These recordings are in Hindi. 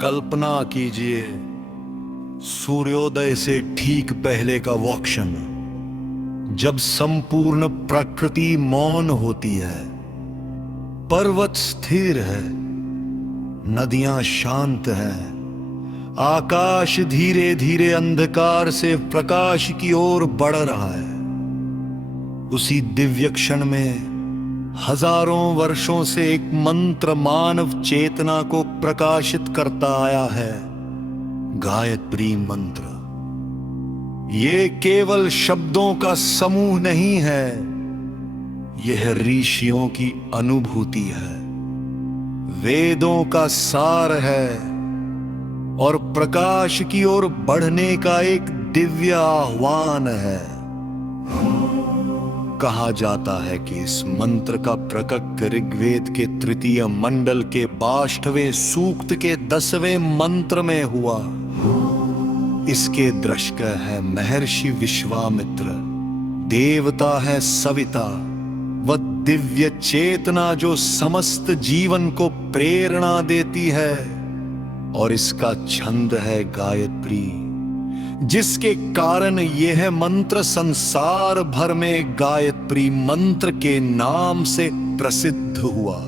कल्पना कीजिए सूर्योदय से ठीक पहले का वो क्षण, जब संपूर्ण प्रकृति मौन होती है, पर्वत स्थिर है, नदियां शांत हैं, आकाश धीरे धीरे अंधकार से प्रकाश की ओर बढ़ रहा है। उसी दिव्य क्षण में हजारों वर्षों से एक मंत्र मानव चेतना को प्रकाशित करता आया है, गायत्री मंत्र। ये केवल शब्दों का समूह नहीं है, यह ऋषियों की अनुभूति है, वेदों का सार है और प्रकाश की ओर बढ़ने का एक दिव्य आह्वान है। कहा जाता है कि इस मंत्र का प्रकट ऋग्वेद के तृतीय मंडल के 22वें सूक्त के 10वें मंत्र में हुआ। इसके दृष्क है महर्षि विश्वामित्र, देवता है सविता, वह दिव्य चेतना जो समस्त जीवन को प्रेरणा देती है, और इसका छंद है गायत्री, जिसके कारण यह मंत्र संसार भर में गायत्री मंत्र के नाम से प्रसिद्ध हुआ।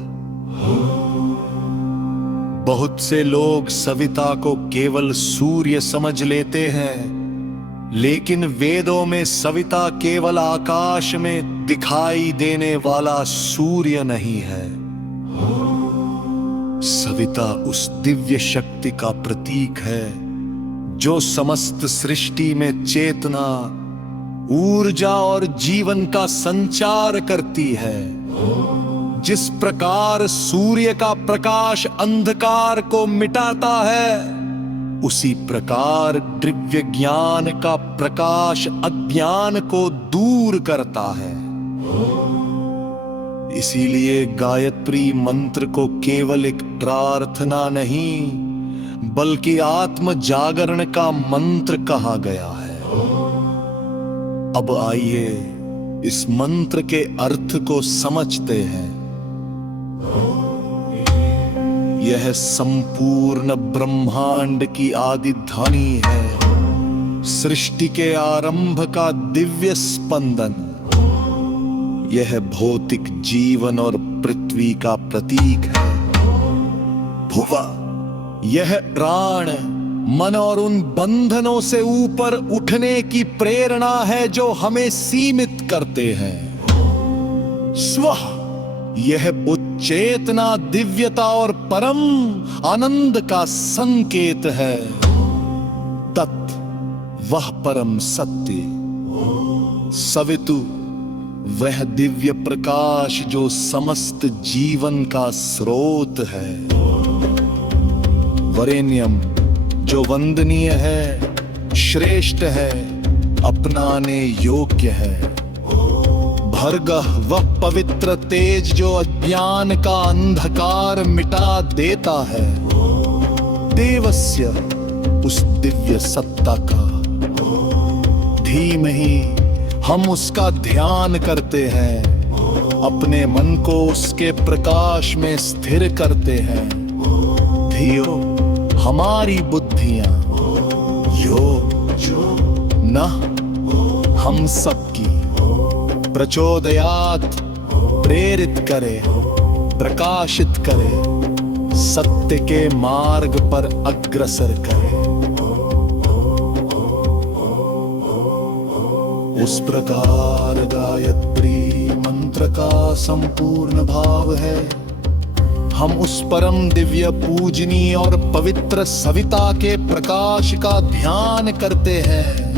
बहुत से लोग सविता को केवल सूर्य समझ लेते हैं, लेकिन वेदों में सविता केवल आकाश में दिखाई देने वाला सूर्य नहीं है। सविता उस दिव्य शक्ति का प्रतीक है जो समस्त सृष्टि में चेतना, ऊर्जा और जीवन का संचार करती है। जिस प्रकार सूर्य का प्रकाश अंधकार को मिटाता है, उसी प्रकार दिव्य ज्ञान का प्रकाश अज्ञान को दूर करता है। इसीलिए गायत्री मंत्र को केवल एक प्रार्थना नहीं, बल्कि आत्म जागरण का मंत्र कहा गया है। अब आइए इस मंत्र के अर्थ को समझते हैं। यह संपूर्ण ब्रह्मांड की आदि ध्वनि है, सृष्टि के आरंभ का दिव्य स्पंदन। यह भौतिक जीवन और पृथ्वी का प्रतीक है। भुवा, यह प्राण, मन और उन बंधनों से ऊपर उठने की प्रेरणा है जो हमें सीमित करते हैं। स्वः, यह उच्चेतना, दिव्यता और परम आनंद का संकेत है। तत्, वह परम सत्य। सवितु, वह दिव्य प्रकाश जो समस्त जीवन का स्रोत है। वरेण्यम, जो वंदनीय है, श्रेष्ठ है, अपनाने योग्य है। भर्गः, वह पवित्र तेज जो अज्ञान का अंधकार मिटा देता है। देवस्य, उस दिव्य सत्ता का। धीमहि, हम उसका ध्यान करते हैं, अपने मन को उसके प्रकाश में स्थिर करते हैं। धियो, हमारी बुद्धियां। यो, न, हम सबकी। प्रचोदयात, प्रेरित करे, प्रकाशित करे, सत्य के मार्ग पर अग्रसर करे। उस प्रकार गायत्री मंत्र का संपूर्ण भाव है। हम उस परम दिव्य, पूजनीय और पवित्र सविता के प्रकाश का ध्यान करते हैं।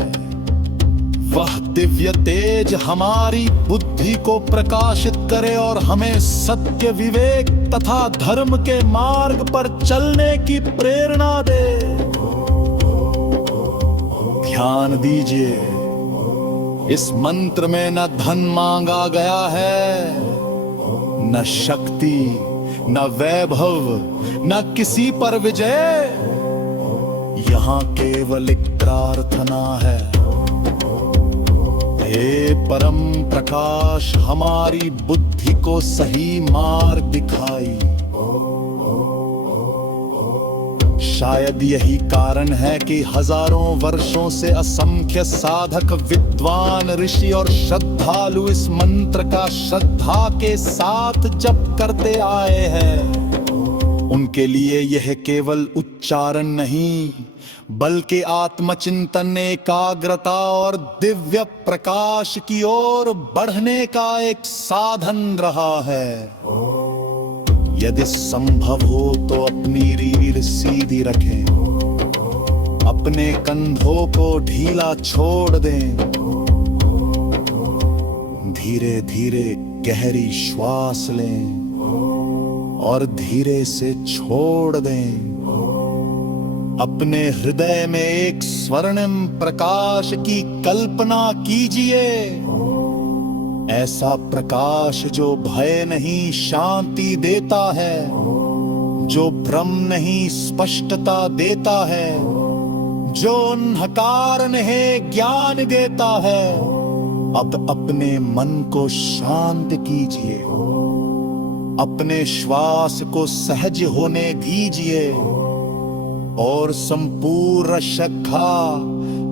वह दिव्य तेज हमारी बुद्धि को प्रकाशित करे और हमें सत्य, विवेक तथा धर्म के मार्ग पर चलने की प्रेरणा दे। ध्यान दीजिए, इस मंत्र में न धन मांगा गया है, न शक्ति, न वैभव, न किसी पर विजय। यहां केवल एक प्रार्थना है। हे परम प्रकाश, हमारी बुद्धि को सही मार्ग दिखाई। शायद यही कारण है कि हजारों वर्षों से असंख्य साधक, विद्वान, ऋषि और श्रद्धालु इस मंत्र का श्रद्धा के साथ जप करते आए हैं। उनके लिए यह केवल उच्चारण नहीं, बल्कि आत्मचिंतन, एकाग्रता और दिव्य प्रकाश की ओर बढ़ने का एक साधन रहा है। यदि संभव हो तो अपनी रीढ़ सीधी रखें, अपने कंधों को ढीला छोड़ दें, धीरे धीरे गहरी श्वास लें और धीरे से छोड़ दें। अपने हृदय में एक स्वर्णिम प्रकाश की कल्पना कीजिए, ऐसा प्रकाश जो भय नहीं शांति देता है, जो भ्रम नहीं स्पष्टता देता है, जो अंधकार नहीं ज्ञान देता है। अब अपने मन को शांत कीजिए, अपने श्वास को सहज होने दीजिए और संपूर्ण शक्खा,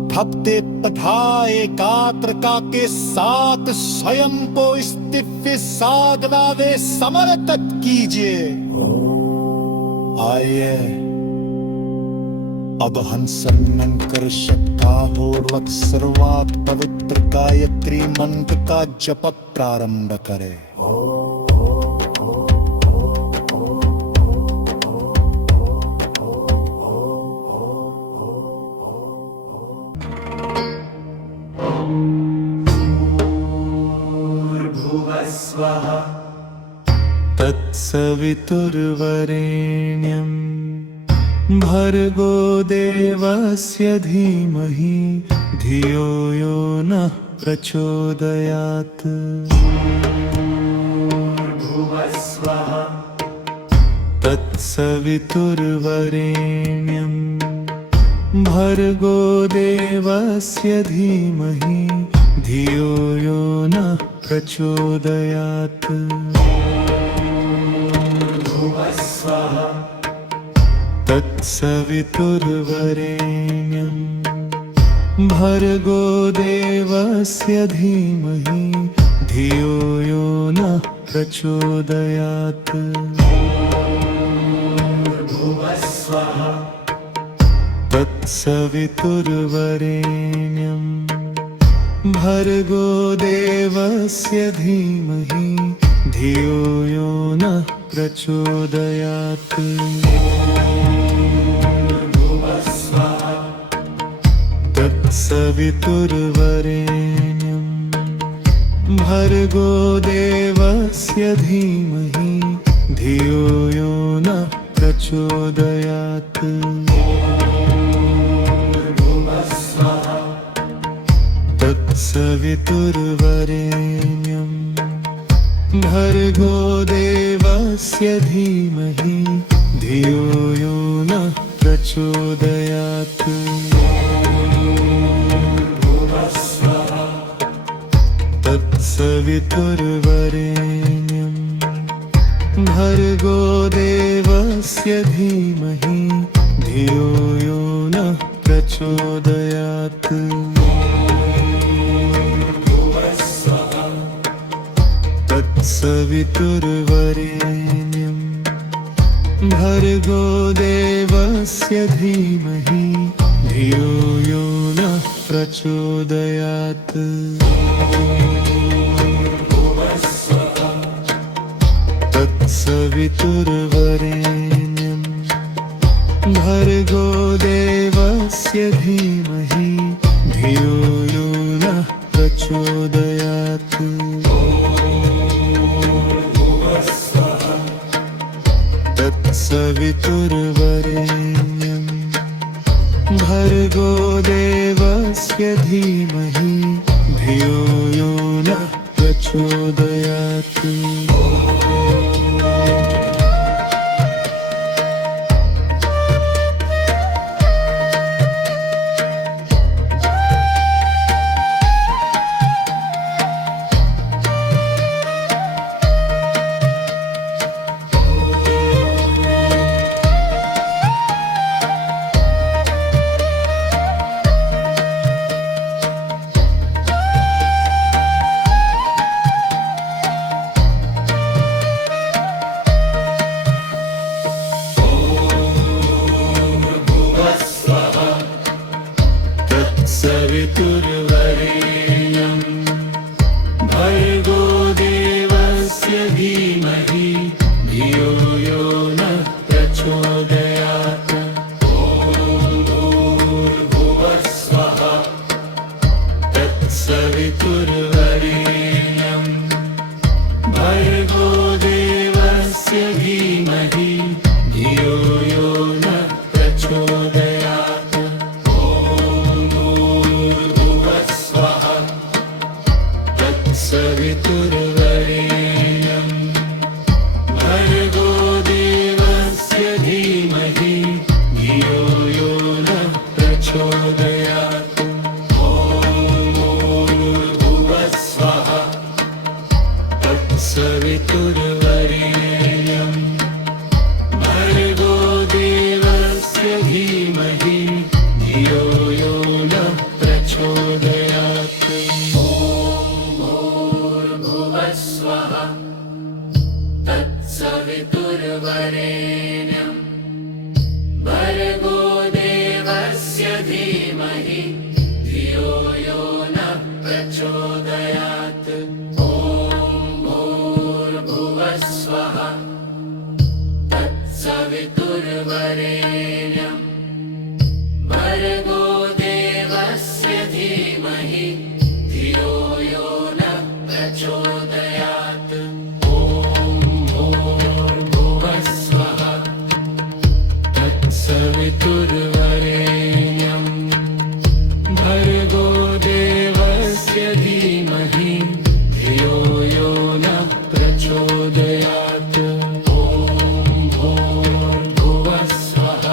भक्ति तथा एकाग्रता के साथ स्वयं को इस दिव्य साधना में समर्पित कीजिए। आइए अब हम सम्मन कर श्रद्धापूर्वक सर्वात पवित्र गायत्री मंत्र का जप प्रारंभ करें। तत्सवितुर्वरेण्यं भर्गो देवस्य धीमहि धियो यो नः प्रचोदयात्। तत्सवितुर्वरेण्यं भर्गो देवस्य धीमहि धियो यो नः प्रचोदयात्। तत्सवितुर्वरेण्यं भर्गो देवस्य धीमहि धियो यो नः प्रचोदयात्। तत्सवितुर्वरेण्यं भर्गो देवस्य धीमहि धियो यो नः प्रचोदयात्। तत्सवितुर्वरेण्यं भर्गो देवस्य धीमहि धियो यो नः प्रचोदयात्। तत्सवितुर्वरेण्यं भर्गो देवस्य धीमहि धियो यो नः प्रचोदयात्। तत्सवितुर्वरेण्यं भर्गो देवस्य धीमहि धियो यो नः प्रचोदयात्। तत्सवितुर्वरेण्यं भर्गो देवस्य धीमहि धियो यो नः प्रचोदयात्। तत्सवितुर्वरेण्यं भर्गो देवस्य धीमहि धियो यो नः प्रचोदयात्। तत्सवितुर्वरेण्यं भर्गो देवस्य धीमहि धियो यो नः प्रचोदयात्। धीमहि धियो यो नः प्रचोदयात्। ॐ भूर्भुवस्सुवः तत्सवितुर्वरेण्यं भर्गो देवस्य धीमहि धियो यो नः प्रचोदयात्। ॐ भूर्भुवस्सुवः तत्सवितुर्वरेण्यं भर्गो देवस्य धीमहि धियो यो नः प्रचोदयात्। ॐ भूर्भुवस्सुवः तत्सवितुर्वरेण्यं भर्गो देवस्य धीमहि धियो यो नः प्रचोदयात्। भूर्भुवस्सुवः तत्सवितुर्वरेण्यं भर्गो देवस्य धीमहि धियो यो नः प्रचोदयात्। ॐ भूर्भुवस्सुवः तत्सवितुर्वरेण्यं भर्गो देवस्य धीमहि धियो यो नः प्रचोदयात्। ॐ भूर्भुवस्सुवः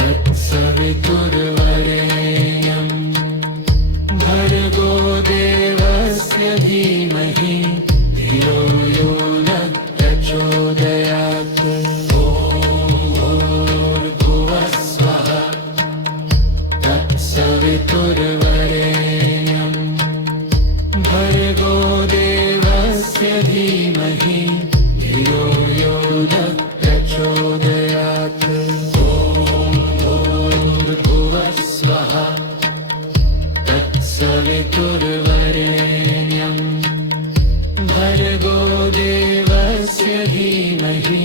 तत्सवितुर्वरेण्यं भर्गो देवस्य धीमहि धियो यो नः प्रचोदयात्। ॐ भूर्भुवस्सुवः तत्सवितुर्वरेण्यं भर्गो देवस्य धीमहि धियो यो नः प्रचोदयात्। ॐ भूर्भुवस्सुवः तत्सवितुर्वरेण्यं भर्गो देवस्य धीमहि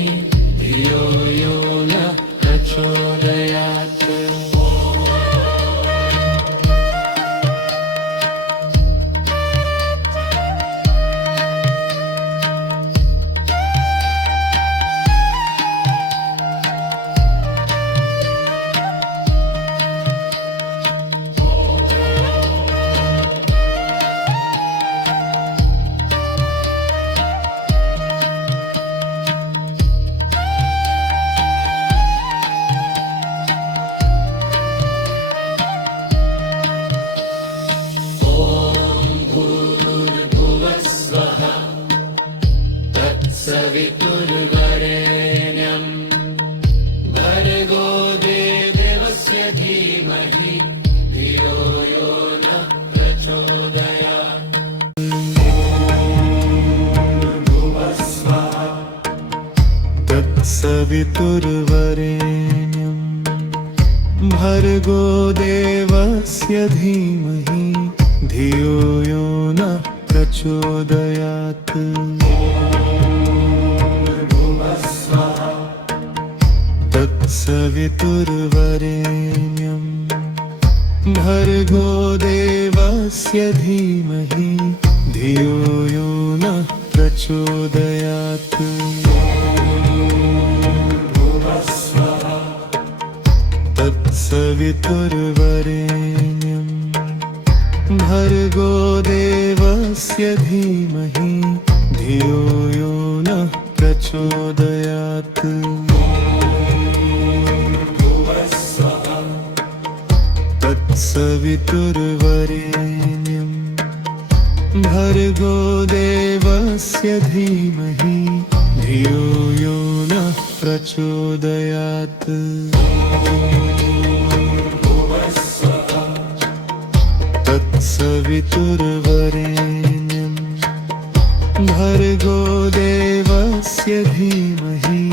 धियो यो नः प्रचोदयात्। ॐ भूर्भुवस्सुवः तत्सवितुर्वरेण्यं भर्गो देवस्य धीमहि धियो यो नः प्रचोदयात्। सवितुर्वरेण्यं भर्गो देवस्य धीमहि धियो यो नः प्रचोदयात्। तत्सवितुर्वरेण्यं भर्गो देवस्य धीमहि धियो यो नः प्रचोदयात्। तत्सवितुर्वरेण्यं भर्गो देवस्य धीमहि धियो यो नः प्रचोदयात्। तत्सवितुर्वरेण्यं भर्गो देवस्य धीमहि धियो यो नः प्रचोदयात्। तत्सवितुर्वरेण्यं भर्गो देवस्य धीमहि धियो यो नः प्रचोदयात्। तत्सवितुर्वरेण्यं भर्गो देवस्य धीमहि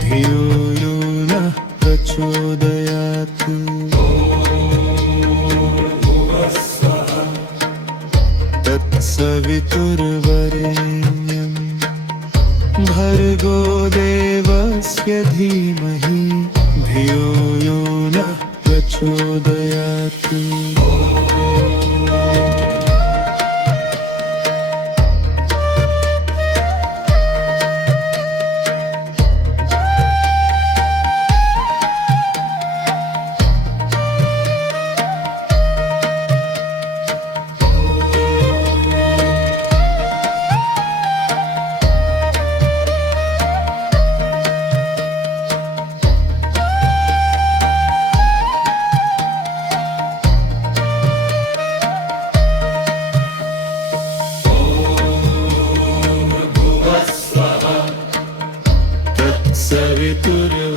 धियो यो नः प्रचोदयात्। तत्सवितुर्वरेण्यं देवस्य धीमहि धियो यो नः प्रचोदयात्।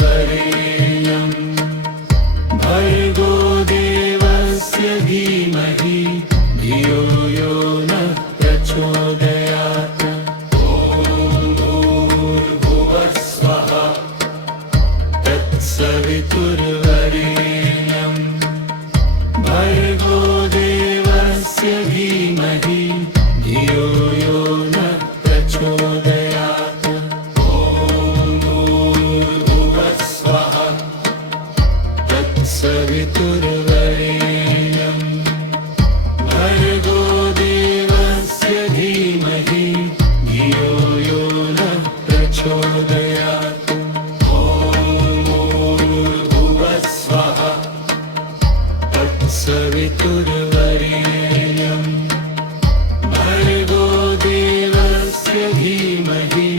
सवितुर्वरेण्यं भर्गो देवस्य धीमहि धियो यो नः प्रचोदयात्। ॐ भूर्भुवस्सुवः तत्सवितुर्वरेण्यं भर्गो देवस्य धीमहि धियो यो नः प्रचोदयात्। सवितुर्वरेण्यं भर्गो देवस्य धीमहि धियो यो नः प्रचोदयात्। ॐ भूर्भुवस्सुवः तत्सवितुर्वरेण्यं भर्गो देवस्य धीमहि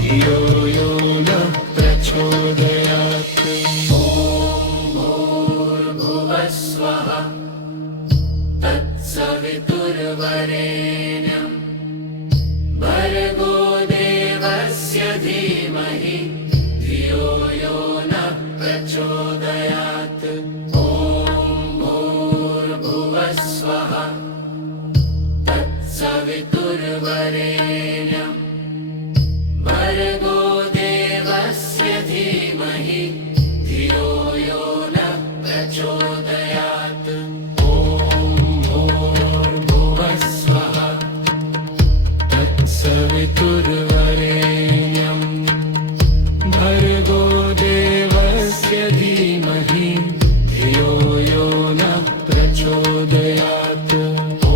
धियो यो नः प्रचोदयात्। स्वः तत्सवितुर्वरेण्यं भर्गो देवस्य धीमहि धियो यो नः प्रचोदयात्। ॐ भूर्भुवस्सुवः तत्सवितुर्वरेण्यं भर्गो देवस्य धीमहि धियो यो नः प्रचोदयात्। सवितुर्वरेण्यं भर्गो देवस्य धीमहि धियो यो नः प्रचोदयात्। ॐ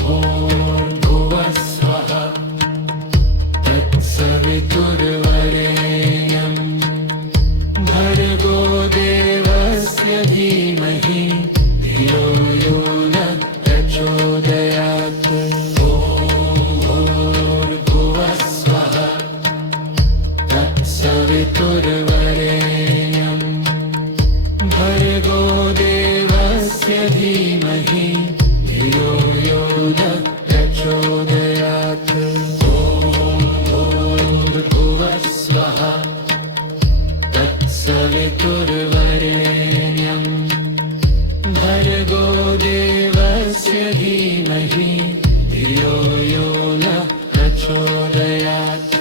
भूर्भुवस्सुवः तत्सवितुर्वरेण्यं भर्गो देवस्य धीमहि धियो यो नः प्रचोदयात्। सवितुर्वरेण्यं भर्गो देवस्य धीमहि धियो यो नः प्रचोदयात्। भूर्भुवस्सुवः तत्सवितुर्वरेण्यं भर्गो देवस्य धीमहि धियो यो नः प्रचोदयात्।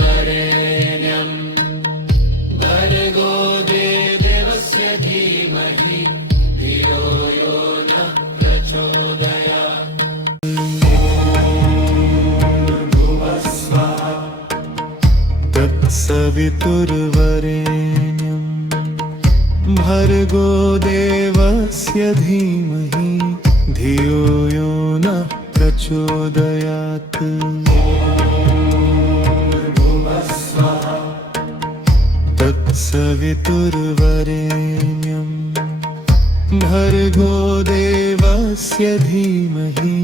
सवितुर्वरेण्यं भर्गो देवस्य धीमहि धियो यो नः प्रचोदयात्। तत्सवितुर्वरेण्यं भर्गो देवस्य धीमहि धियो यो नः प्रचोदयात्। तत्सवितुर्वरेण्यं भर्गो देवस्य धीमहि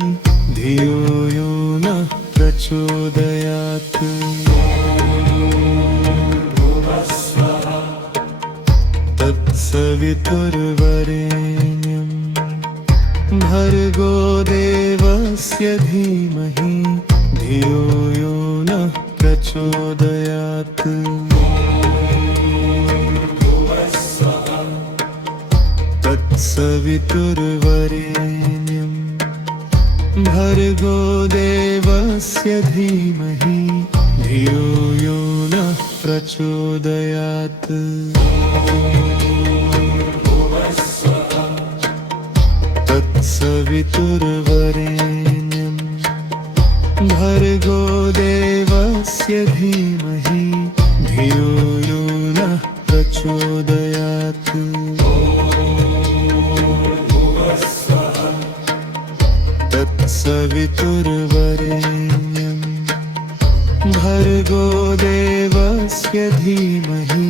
धियो यो नः प्रचोदयात्। तत्सवितुर्वरेण्यं भर्गो देवस्य धीमहि धियो यो नः प्रचोदयात् तत्सवितुर्वरेण्यं भर्गो देवस्य धीमहि धियो यो नः प्रचोदयात् तत्सवितुर्वरेण्यं भर्गो देवस्य धीमहि धियो यो नः प्रचोदयात् तत्सवितुर्वरेण्यं भर्गो देवस्य धीमहि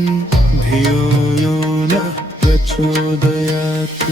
धियो यो नः प्रचोदयात्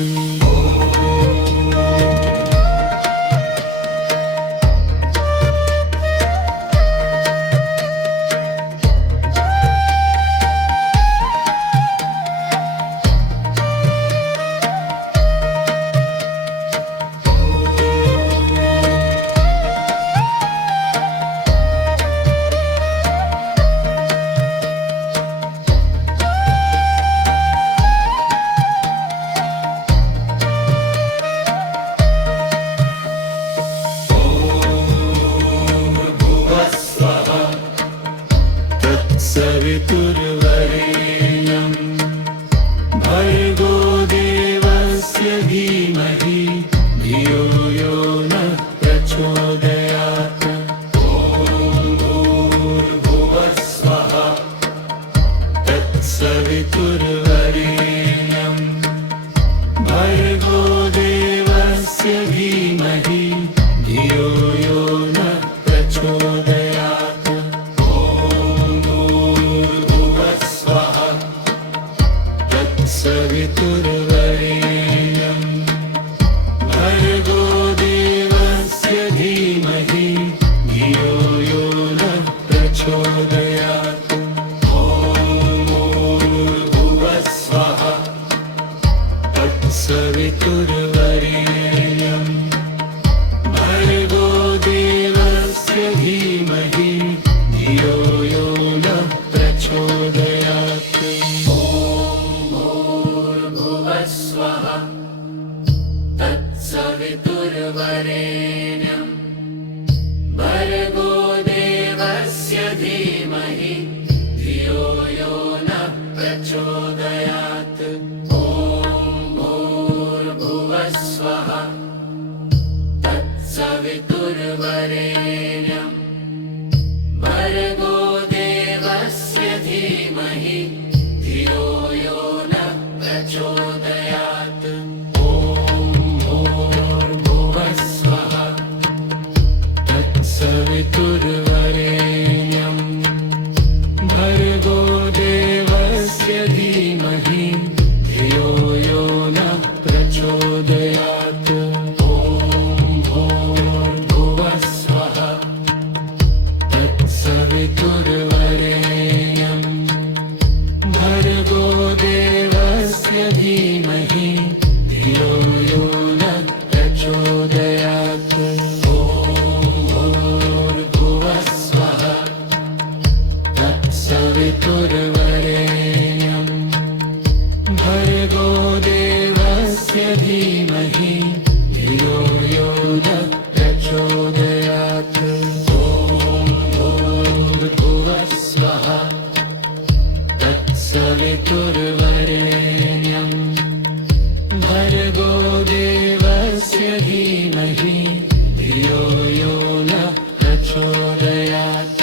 सवितुर्वरेण्यं भर्गो देवस्य धीमहि धियो यो नः प्रचोदयात् ॐ भूर्भुवस्सुवः तत्सवितुर्वरेण्यं भर्गो देवस्य धीमहि धियो यो नः प्रचोदयात् सवितुर्वरेण्यं भर्गो देवस्य धीमहि धियो यो नः प्रचोदयात् ॐ भूर्भुवस्सुवः तत्सवितुर्वरेण्यं भर्गो देवस्य धीमहि धियो यो नः प्रचोदयात् स्वः तत्सवितुर्वरेण्यं भर्गो देवस्य धीमहि धियो यो नः प्रचोदयात् ॐ भूर्भुवस्सुवः तत्सवितुर्वरेण्यं भर्गो देवस्य धीमहि धियो यो नः प्रचोदयात् ॐ भूर्भुवस्सुवः तत्सवितुर्वरेण्यं भर्गो देवस्य धीमहि धियो यो नः प्रचोदयात् ॐ भूर्भुवस्सुवः तत्सवितुर्वरेण्यं भर्गो देवस्य धीमहि धियो यो नः प्रचोदयात् ॐ भूर्भुवस्सुवः तत्सवितुर्वरेण्यं भर्गो देवस्य धीमहि धियो यो नः प्रचोदयात् ॐ भूर्भुवस्सुवः तत्सवितुर्वरेण्यं भर्गो देवस्य धीमहि धियो यो नः प्रचोदयात्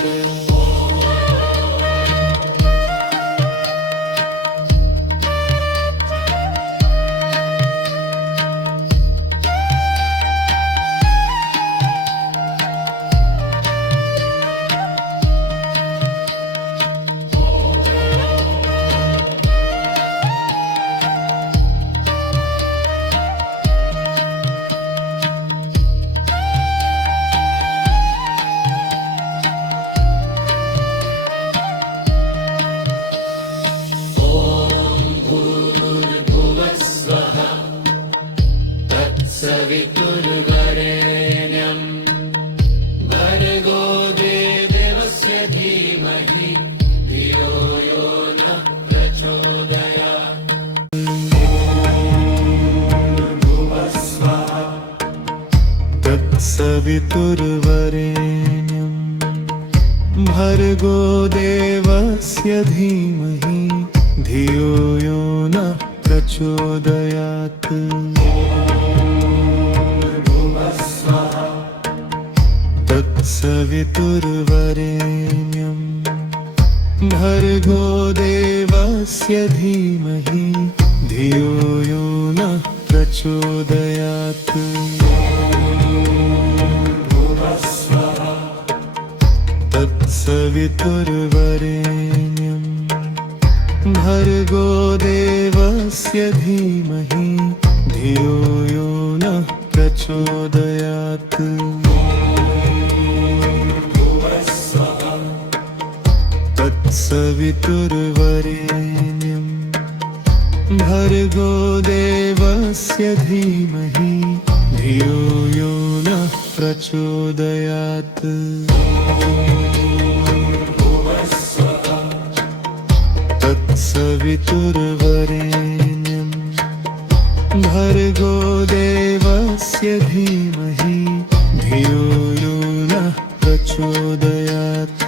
तत्सवितुर्वरेण्यं भर्गो देवस्य धीमहि धियो यो नः प्रचोदयात्। तत्सवितुर्वरेण्यं भर्गो देवस्य धीमहि धियो यो नः प्रचोदयात्। तत्सवितुर्वरेण्यं भर्गो देवस्य धीमहि धियो यो नः प्रचोदयात्। तत्सवितुर्वरेण्यं भर्गो देवस्य धीमहि धियो यो नः प्रचोदयात्। तत्सवितुर्वरेण्यं भर्गो देवस्य धीमहि धियो यो नः प्रचोदयात्। तत्सवितुर्वरेण्यं भर्गो देवस्य धीमहि धियो यो नः प्रचोदयात्।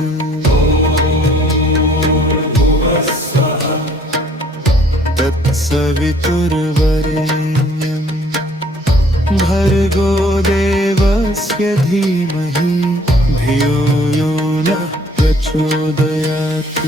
तत्सवितुर्वरेण्यं भर्गो देवस्य धीमहि धियो यो नः प्रचोदयात्।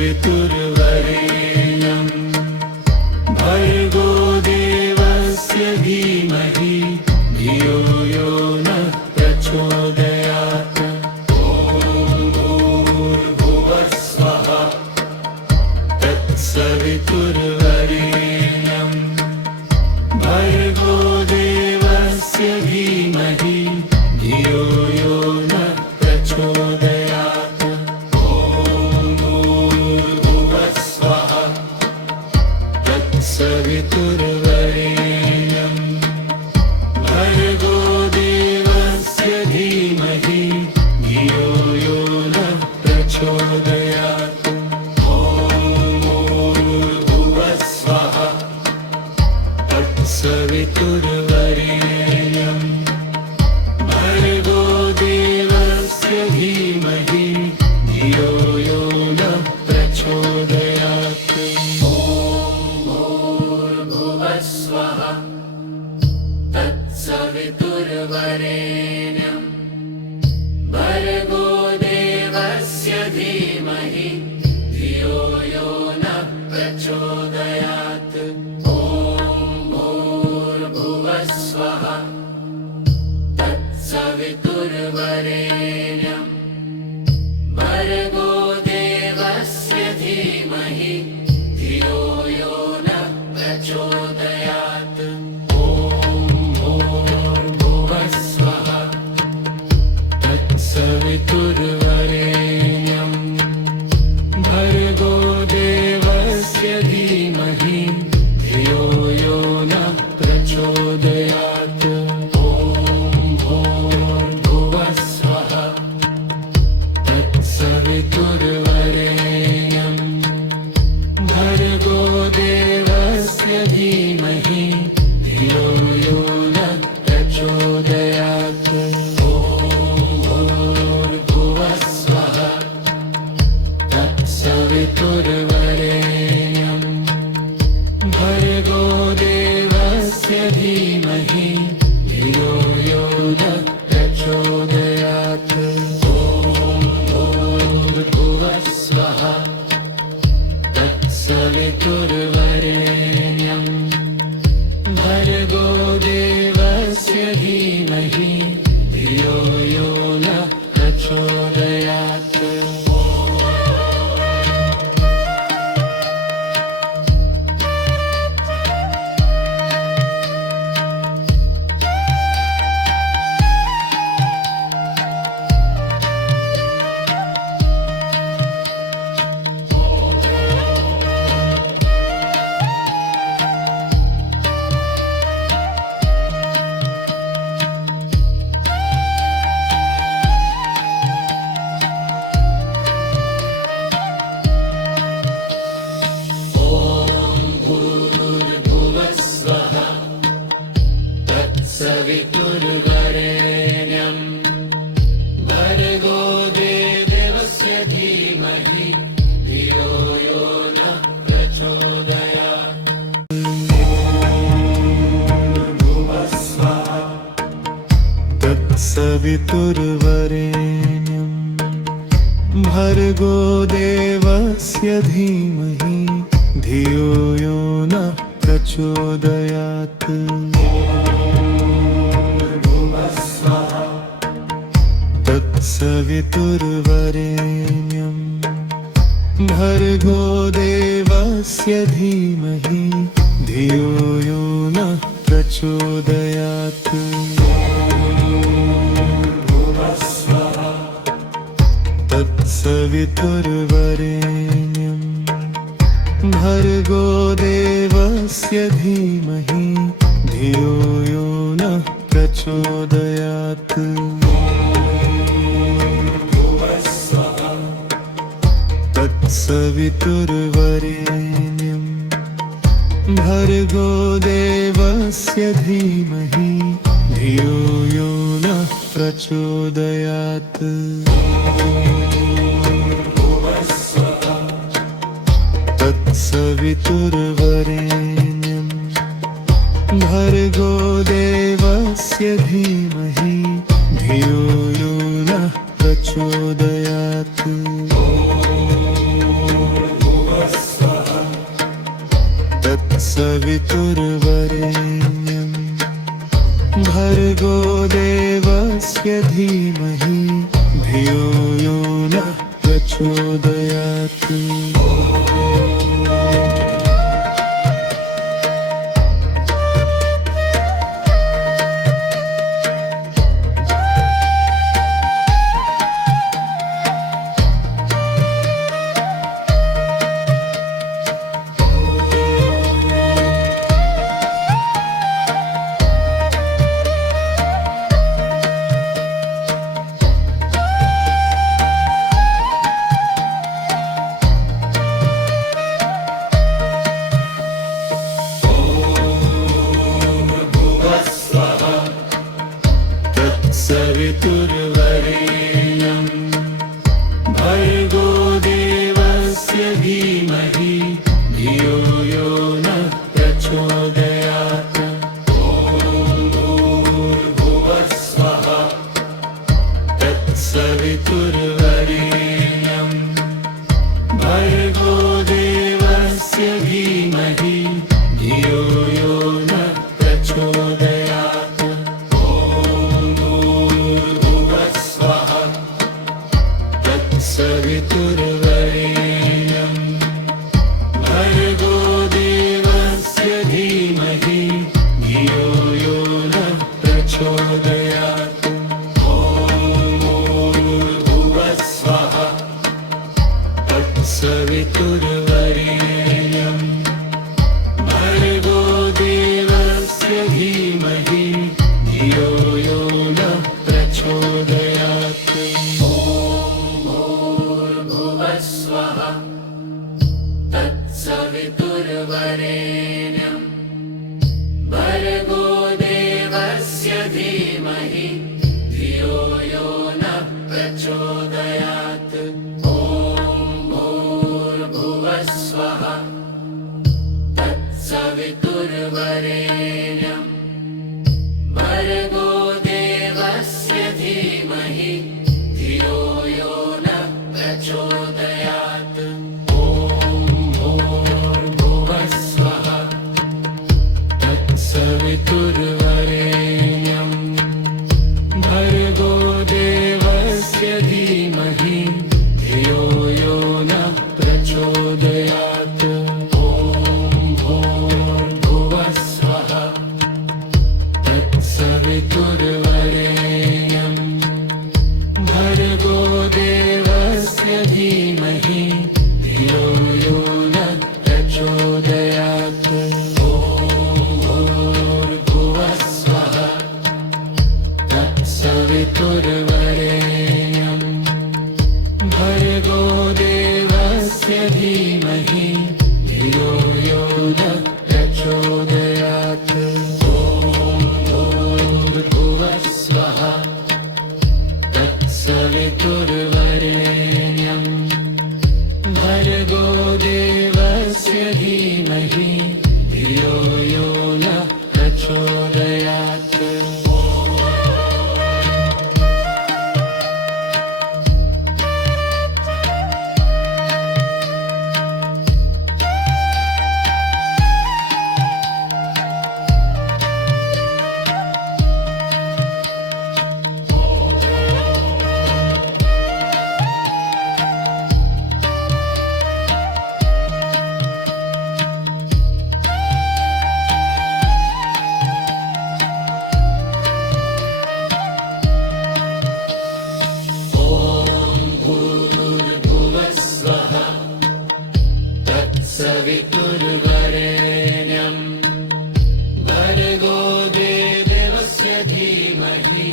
तत्सवितुर्वरेण्यं भर्गो देवस्य धीमहि धियो यो नः प्रचोदयात्। ॐ भूर्भुवस्सुवः तत्सवितुर्वरेण्यं भर्गो देवस्य धीमहि धियो यो नः प्रचोदयात्। तत्सवितुर्वरेण्यं भर्गो देवस्य धीमहि धियो यो नः प्रचोदयात्। ॐ भूर्भुवस्सुवः तत्सवितुर्वरेण्यं भर्गो देवस्य धीमहि धियो यो नः प्रचोदयात्। भूर्भुवस्सुवः तत्सवितुर्वरेण्यं भर्गो देवस्य धीमहि धियो यो नः प्रचोदयात्। ॐ भूर्भुवस्सुवः तत्सवितुर्वरेण्यं भर्गो देवस्य धीमहि धियो यो नः प्रचोदयात्। ॐ भूर्भुवस्सुवः तत्सवितुर्वरेण्यं भर्गो देवस्य धीमहि धियो यो नः प्रचोदयात्। ॐ भूर्भुवस्सुवः तत्सवितुर्वरेण्यं भर्गो देवस्य धीमहि धियो यो नः प्रचोदयात्। ॐ भूर्भुवस्सुवः तत्सवितुर्वरेण्यं भर्गो देवस्य धीमहि धियो यो नः प्रचोदयात्। ॐ धियो यो न प्रचोदयात् सवितुर्वरेण्यं भर्गो देवस्य धीमहि धियो यो न प्रचोदयात् तत्सवितुर्वरेण्यं भर्गो देवस्य धीमहि धियो यो न प्रचोदयात् तत्सवितुर्वरेण्यं भर्गो देवस्य धीमहि धियो यो न प्रचोदयात् तत्सवितुर्वरेण्यं भर्गो देवस्य धीमहि धियो यो न प्रचोदयात् तत्सवितुर्वरेण्यं भर्गो देवस्य धीमहि धियो यो न प्रचोदयात् तत्सवितुर्वरेण्यं भर्गो देवस्य धीमहि धियो यो न प्रचोदयात् तत्सवितुर्वरेण्यं भर्गो देवस्य धीमहि धियो यो न प्रचोदयात् सवितुर्वरेण्यं भर्गो देवस्य धीमहि धियो यो न प्रचोदयात् ॐ भूर्भुवस्वः तत्सवितुर्वरेण्यं भर्गो देवस्य धीमहि धियो यो न प्रचोदयात् सवितुर्वरेण्यं भर्गो देवस्य धीमहि धियो यो न प्रचोदयात् ॐ भूर्भुवस्वः तत्सवितुर्वरेण्यं भर्गो देवस्य धीमहि धियो यो न प्रचोदयात् स्वः तत्सवितुर्वरेण्यं भर्गो देवस्य धीमहि धियो यो न प्रचोदयात् ॐ भूर्भुवस्वः तत्सवितुर्वरेण्यं भर्गो देवस्य धीमहि धियो यो न प्रचोदयात् ॐ भूर्भुवस्वः तत्सवितुर्वरेण्यं तत्सवितुर्वरेण्यं भर्गो देवस्य धीमहि धियो यो न प्रचोदयात्। ॐ भूर्भुवः स्वः तत्सवितुर्वरेण्यं भर्गो देवस्य धीमहि धियो यो न प्रचोदयात्। सवितुर्वरेण्यं भर्गो देवस्य धीमहि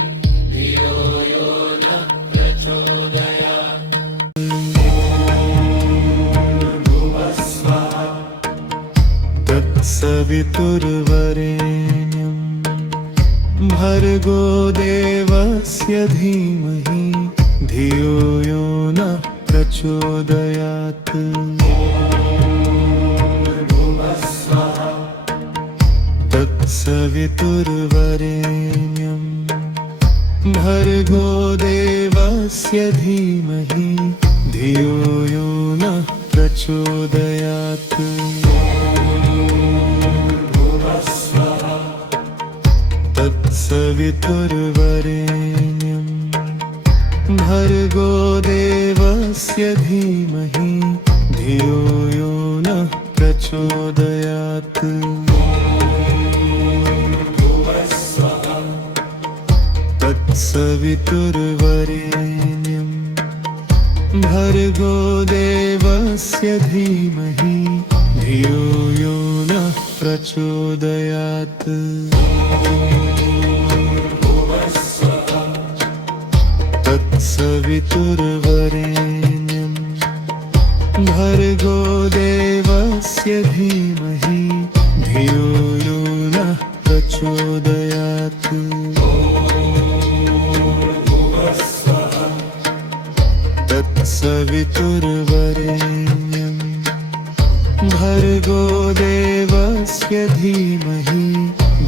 धियो यो न प्रचोदयात्। तत्सवितुर्वरेण्यं भर्गो देवस्य धीमहि धियो यो न प्रचोदयात्। तत्सवितुर्वरेण्यं भर्गो देवस्य धीमहि धियो यो न प्रचोदयात्। तत्सवितुर्वरेण्यं भर्गो देवस्य धीमहि धियो यो न प्रचोदयात्। तत्सवितुर्वरेण्यं भर्गो देवस्य धीमहि धियो यो न प्रचोदयात्। तत्सवितुर्वरेण्यं भर्गो देवस्य धीमहि धियो यो न प्रचोदयात्। तत्सवितुर्वरेण्यं भर्गो देवस्य धीमहि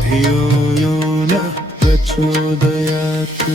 धियो यो न प्रचोदयात्।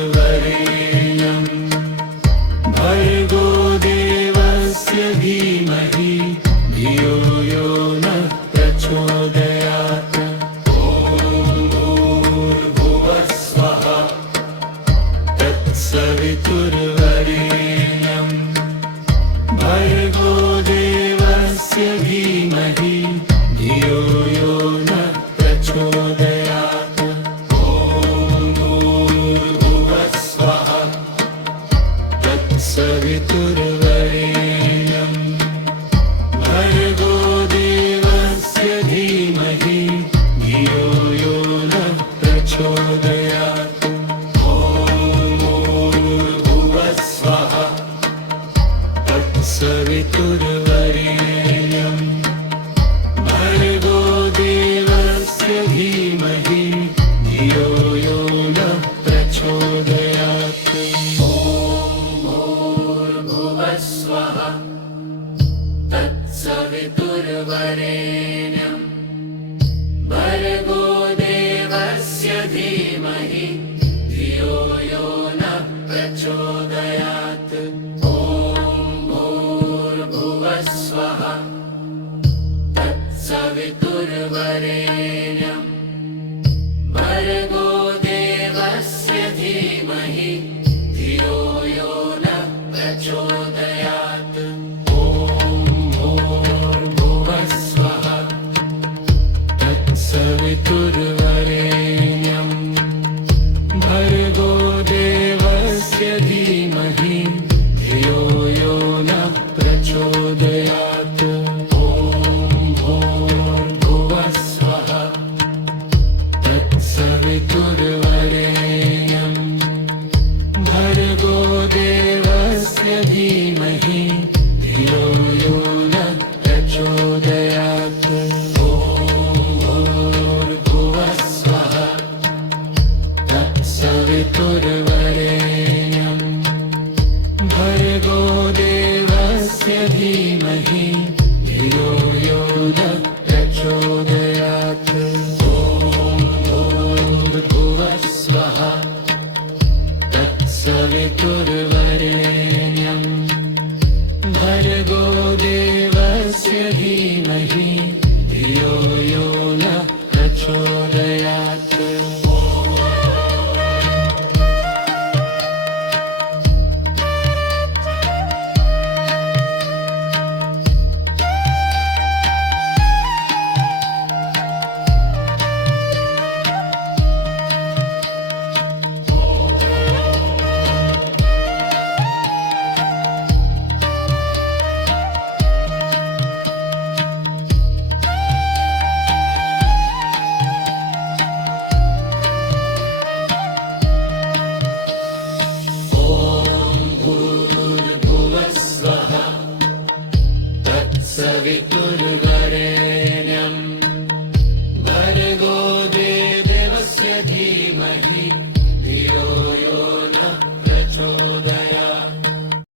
सवितुर्वरेण्यं भर्गो देवस्य धीमहि धियो यो न प्रचोदयात्। ॐ भूर्भुवः स्वः तत्सवितुर्वरेण्यं भर्गो देवस्य धीमहि धियो यो न प्रचोदयात्। सवितुर्वरेण्यं भर्गो देवस्य धीमहि धियो यो न प्रचोदयात्। ॐ भूर्भुवः स्वः तत्सवितुर्वरेण्यं भर्गो देवस्य धीमहि धियो यो न प्रचोदयात्। स्वः तत्सवितुर्वरेण्यं भर्गो देवस्य धीमहि धियो यो न प्रचोदयात्। ॐ देवस्य धीमहि धियो यो नः